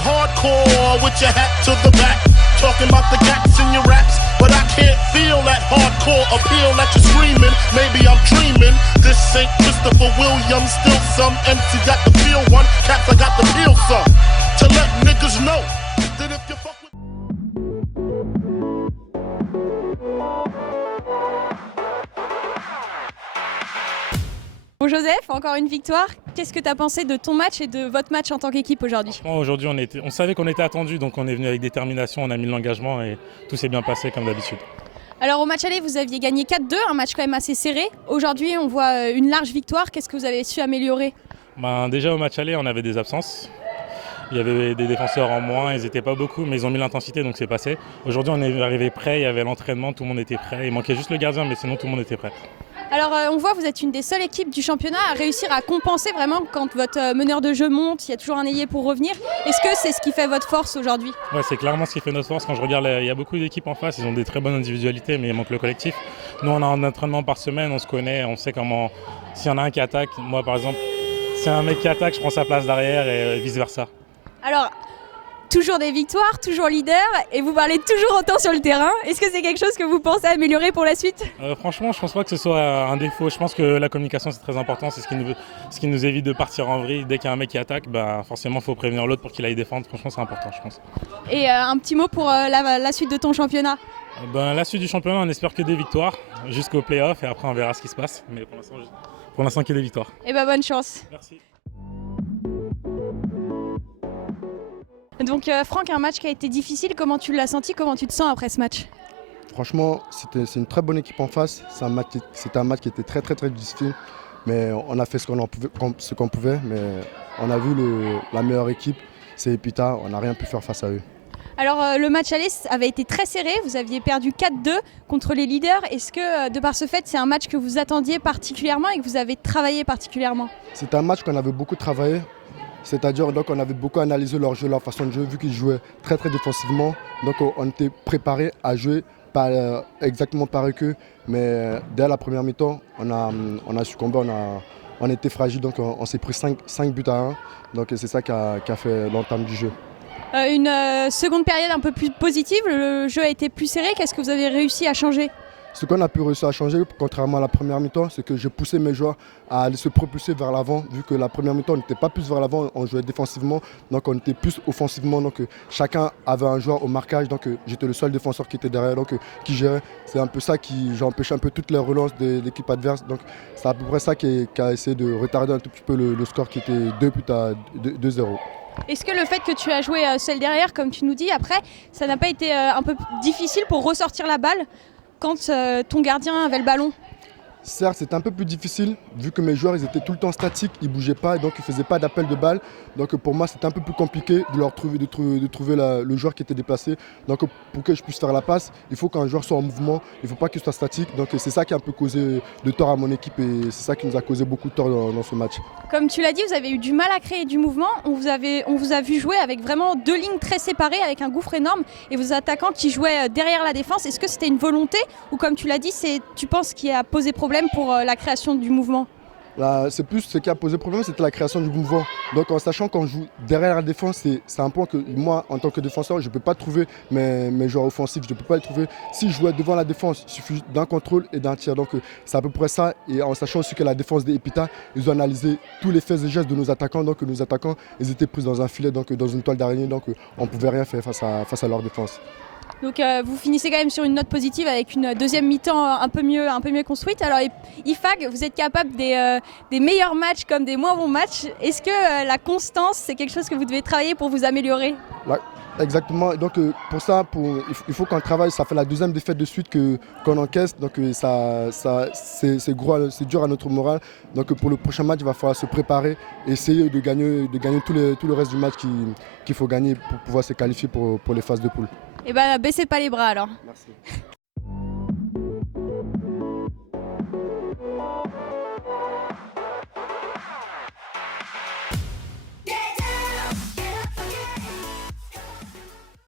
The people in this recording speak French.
hardcore with your hat to the back, talking about the cats in your raps, but I can't feel that hardcore appeal that you're screaming. Maybe I'm dreaming. This ain't Christopher Williams, still some MC got the feel one, cats I got the feel some. To let niggas know that if you fuck with Bon Joseph, encore une victoire. Qu'est-ce que tu as pensé de ton match et de votre match en tant qu'équipe aujourd'hui ? Aujourd'hui, on savait qu'on était attendu, donc on est venu avec détermination, on a mis l'engagement et tout s'est bien passé comme d'habitude. Alors au match aller, vous aviez gagné 4-2, un match quand même assez serré. Aujourd'hui, on voit une large victoire. Qu'est-ce que vous avez su améliorer ? Déjà au match aller, on avait des absences. Il y avait des défenseurs en moins, ils n'étaient pas beaucoup, mais ils ont mis l'intensité, donc c'est passé. Aujourd'hui, on est arrivé prêt, il y avait l'entraînement, tout le monde était prêt. Il manquait juste le gardien, mais sinon tout le monde était prêt. Alors on voit que vous êtes une des seules équipes du championnat à réussir à compenser vraiment quand votre meneur de jeu monte, il y a toujours un ailier pour revenir. Est-ce que c'est ce qui fait votre force aujourd'hui ? Ouais, c'est clairement ce qui fait notre force. Quand je regarde, il y a beaucoup d'équipes en face, ils ont des très bonnes individualités, mais il manque le collectif. Nous, on a un entraînement par semaine, on se connaît, on sait comment... S'il y en a un qui attaque, moi par exemple, s'il y a un mec qui attaque, je prends sa place derrière et vice-versa. Alors, toujours des victoires, toujours leader, et vous parlez toujours autant sur le terrain. Est-ce que c'est quelque chose que vous pensez améliorer pour la suite ? Franchement, je pense pas que ce soit un défaut. Je pense que la communication, c'est très important. C'est ce qui nous évite de partir en vrille. Dès qu'il y a un mec qui attaque, forcément, il faut prévenir l'autre pour qu'il aille défendre. Franchement, c'est important, je pense. Et un petit mot pour la suite de ton championnat ? La suite du championnat, on espère que des victoires jusqu'au play-off, et après, on verra ce qui se passe. Mais pour l'instant, qu'il y ait des victoires. Et bonne chance. Merci. Donc Franck, un match qui a été difficile, comment tu l'as senti, comment tu te sens après ce match ? Franchement, c'est une très bonne équipe en face. C'était un match qui était très très très difficile, mais on a fait ce qu'on pouvait, mais on a vu la meilleure équipe, c'est Epita, on n'a rien pu faire face à eux. Alors le match aller avait été très serré, vous aviez perdu 4-2 contre les leaders. Est-ce que de par ce fait, c'est un match que vous attendiez particulièrement et que vous avez travaillé particulièrement ? C'est un match qu'on avait beaucoup travaillé. C'est-à-dire donc on avait beaucoup analysé leur jeu, leur façon de jouer, vu qu'ils jouaient très très défensivement. Donc on était préparé à jouer pas exactement pareil qu'eux. Mais dès la première mi-temps, on a succombé, on était fragile, donc on s'est pris 5 buts à 1. Donc c'est ça qui a fait l'entame du jeu. Une seconde période un peu plus positive, le jeu a été plus serré. Qu'est-ce que vous avez réussi à changer ? Ce qu'on a pu réussir à changer, contrairement à la première mi-temps, c'est que j'ai poussé mes joueurs à aller se propulser vers l'avant, vu que la première mi-temps, on n'était pas plus vers l'avant, on jouait défensivement, donc on était plus offensivement. Donc chacun avait un joueur au marquage, donc j'étais le seul défenseur qui était derrière, donc qui gérait. C'est un peu ça j'ai empêché un peu toutes les relances de l'équipe adverse. Donc c'est à peu près ça qui a essayé de retarder un tout petit peu le score qui était 2 buts à 2-0. Est-ce que le fait que tu as joué seul derrière, comme tu nous dis, après, ça n'a pas été un peu difficile pour ressortir la balle quand ton gardien avait le ballon ? Certes, c'était un peu plus difficile, vu que mes joueurs ils étaient tout le temps statiques, ils ne bougeaient pas, et donc ils ne faisaient pas d'appel de balle. Donc pour moi, c'était un peu plus compliqué de trouver le joueur qui était déplacé. Donc pour que je puisse faire la passe, il faut qu'un joueur soit en mouvement, il ne faut pas qu'il soit statique. Donc c'est ça qui a un peu causé de tort à mon équipe, et c'est ça qui nous a causé beaucoup de tort dans ce match. Comme tu l'as dit, vous avez eu du mal à créer du mouvement. On vous a vu jouer avec vraiment 2 lignes très séparées, avec un gouffre énorme, et vos attaquants qui jouaient derrière la défense. Est-ce que c'était une volonté, ou comme tu l'as dit, tu penses qu'il a posé problème pour la création du mouvement ? C'est plus ce qui a posé problème, c'était la création du mouvement. Donc en sachant qu'on joue derrière la défense, c'est un point que moi, en tant que défenseur, je ne peux pas trouver mes joueurs offensifs, je ne peux pas les trouver. Si je jouais devant la défense, il suffit d'un contrôle et d'un tir. Donc c'est à peu près ça. Et en sachant aussi que la défense des Epita, ils ont analysé tous les faits et gestes de nos attaquants. Donc nos attaquants, ils étaient pris dans un filet, donc dans une toile d'araignée. Donc on ne pouvait rien faire face à leur défense. Donc vous finissez quand même sur une note positive avec une deuxième mi-temps un peu mieux construite. Alors IFAG, vous êtes capable des meilleurs matchs comme des moins bons matchs. Est-ce que la constance, c'est quelque chose que vous devez travailler pour vous améliorer ? Ouais, exactement. Donc pour ça, il faut qu'on travaille. Ça fait la deuxième défaite de suite qu'on encaisse. Donc c'est gros, c'est dur à notre morale. Donc pour le prochain match, il va falloir se préparer et essayer de gagner tout le reste du match qu'il faut gagner pour pouvoir se qualifier pour les phases de poule. Baissez pas les bras alors. Merci.